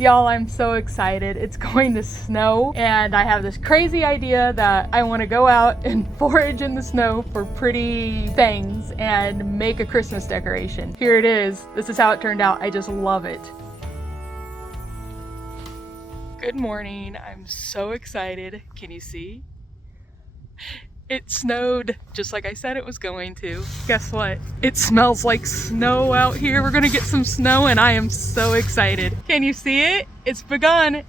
Y'all, I'm so excited. It's going to snow and I have this crazy idea that I want to go out and forage in the snow for pretty things and make a Christmas decoration. Here it is. This is how it turned out. I just love it. Good morning. I'm so excited. Can you see? It snowed just like I said it was going to. Guess what? It smells like snow out here. We're gonna get some snow and I am so excited. Can you see it? It's begun.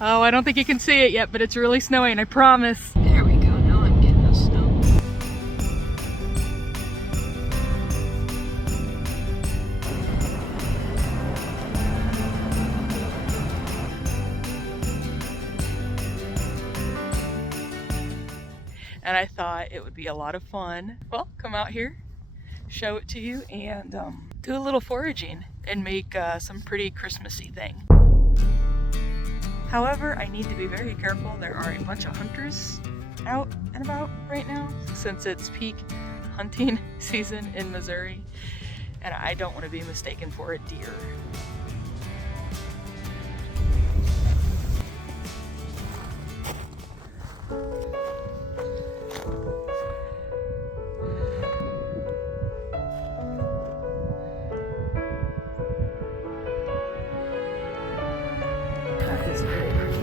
Oh, I don't think you can see it yet, but it's really snowing, I promise. There we go, now I'm getting the snow. And I thought it would be a lot of fun. Well, come out here, show it to you, and do a little foraging and make some pretty Christmassy thing. However, I need to be very careful. There are a bunch of hunters out and about right now since it's peak hunting season in Missouri, and I don't want to be mistaken for a deer. That is very pretty.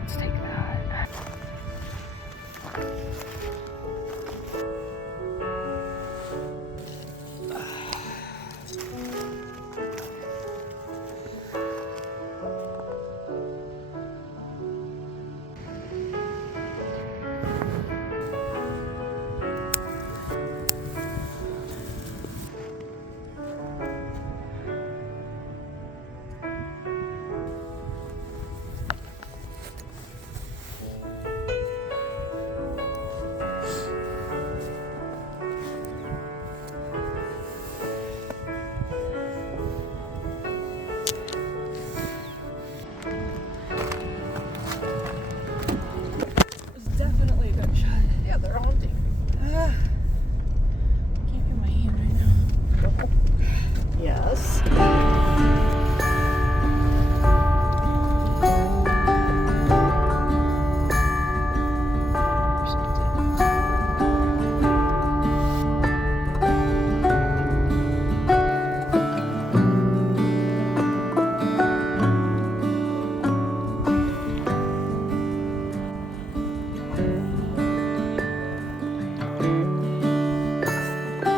Let's take that. Yes.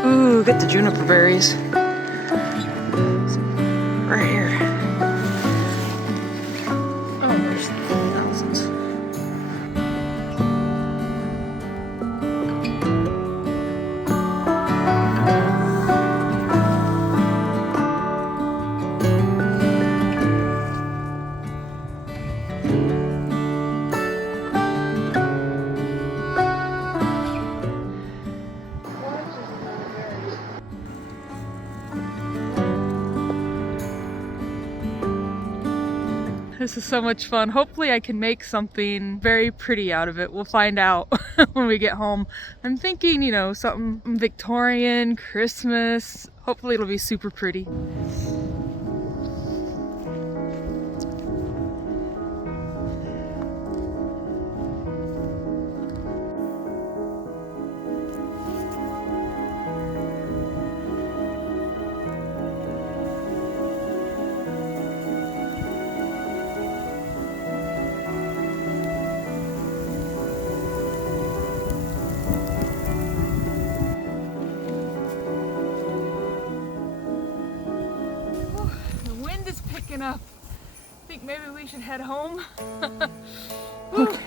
Ooh, get the juniper berries. Right here. Oh, there's thousands. This is so much fun. Hopefully I can make something very pretty out of it. We'll find out when we get home. I'm thinking, you know, something Victorian, Christmas. Hopefully it'll be super pretty. Picking up. I think maybe we should head home. Okay.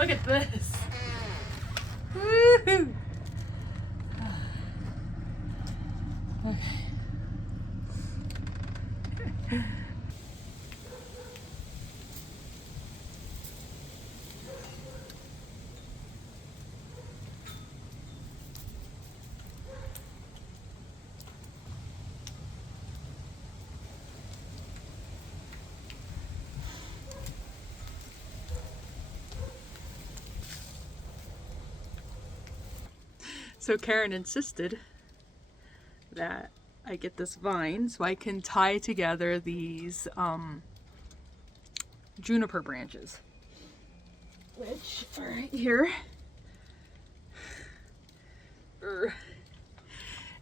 Look at this. Woo-hoo. Okay. So Karen insisted that I get this vine so I can tie together these juniper branches, which are right here.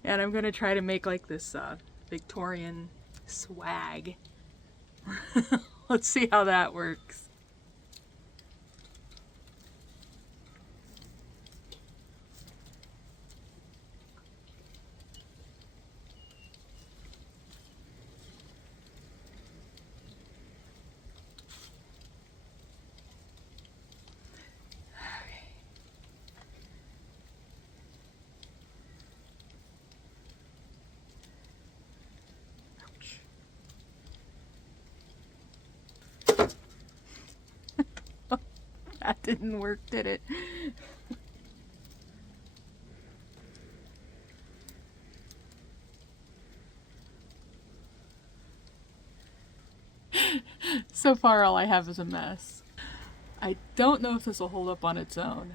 And I'm gonna try to make like this Victorian swag. Let's see how that works. That didn't work, did it? So far all I have is a mess. I don't know if this will hold up on its own.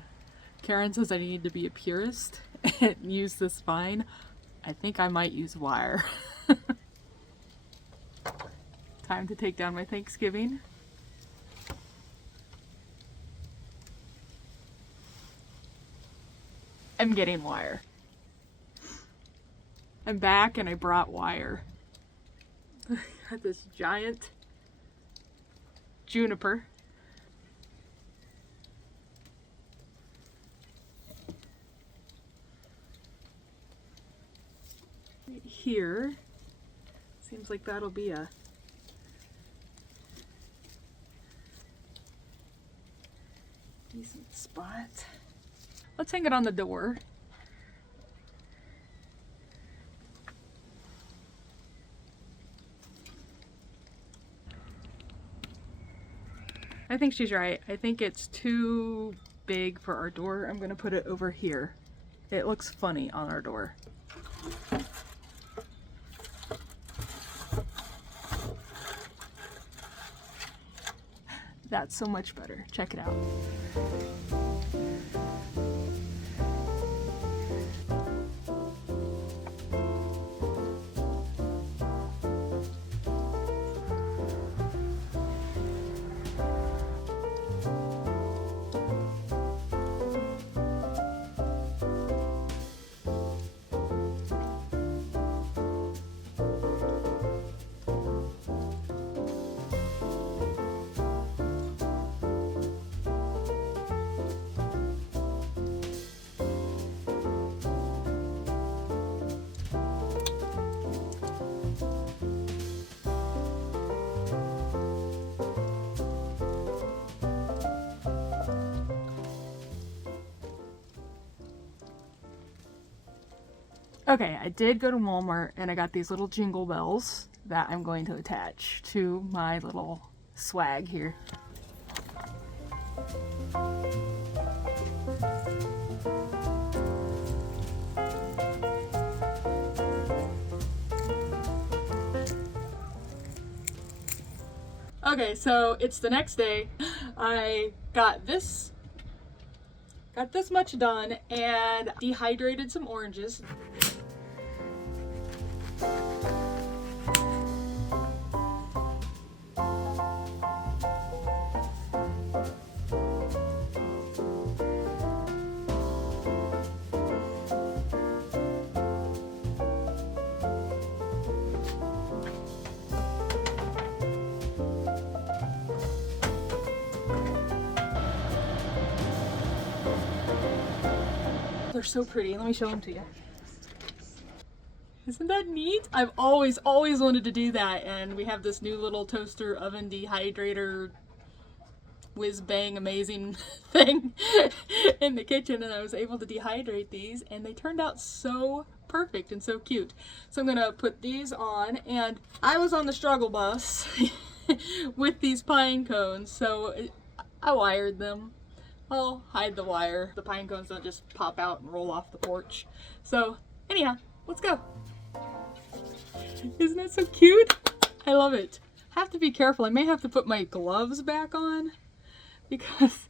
Karen says I need to be a purist and use this vine. I think I might use wire. Time to take down my Thanksgiving. I'm getting wire. I'm back and I brought wire. Got this giant juniper. Right here. Seems like that'll be a decent spot. Let's hang it on the door. I think she's right. I think it's too big for our door. I'm gonna put it over here. It looks funny on our door. That's so much better. Check it out. Okay, I did go to Walmart and I got these little jingle bells that I'm going to attach to my little swag here. Okay, so it's the next day. I got this much done and dehydrated some oranges. They're so pretty. Let me show them to you. Isn't that neat? I've always wanted to do that, and we have this new little toaster oven dehydrator whiz-bang amazing thing in the kitchen, and I was able to dehydrate these, and they turned out so perfect and so cute. So I'm gonna put these on, and I was on the struggle bus with these pine cones, so I wired them. I'll hide the wire. The pine cones don't just pop out and roll off the porch. So anyhow, let's go. Isn't that so cute? I love it. I have to be careful. I may have to put my gloves back on because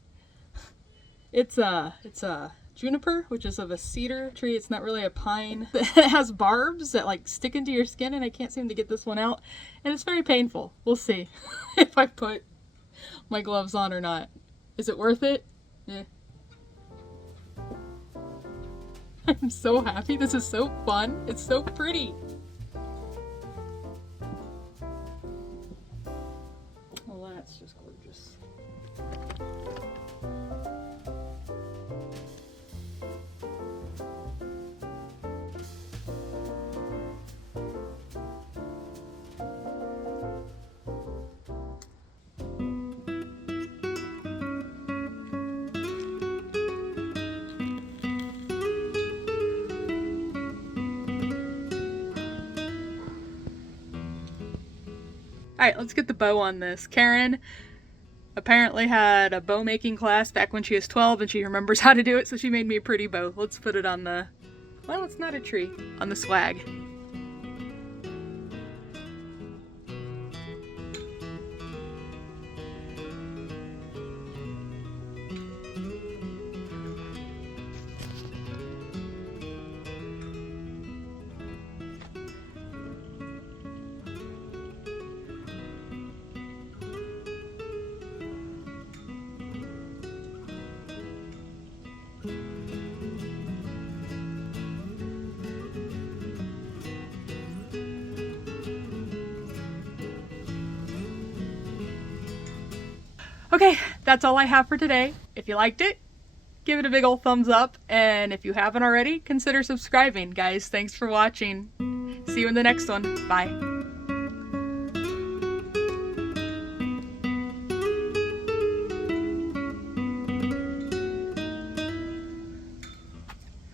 it's a juniper, which is of a cedar tree. It's not really a pine. It has barbs that like stick into your skin, and I can't seem to get this one out, and it's very painful. We'll see if I put my gloves on or not. Is it worth it? Eh. I'm so happy. This is so fun. It's so pretty. Oh, that's just gorgeous. Alright, let's get the bow on this. Karen apparently had a bow making class back when she was 12, and she remembers how to do it, so she made me a pretty bow. Let's put it on the, well, it's not a tree, on the swag. Okay, that's all I have for today. If you liked it, give it a big old thumbs up, and if you haven't already, consider subscribing. Guys, thanks for watching. See you in the next one. Bye.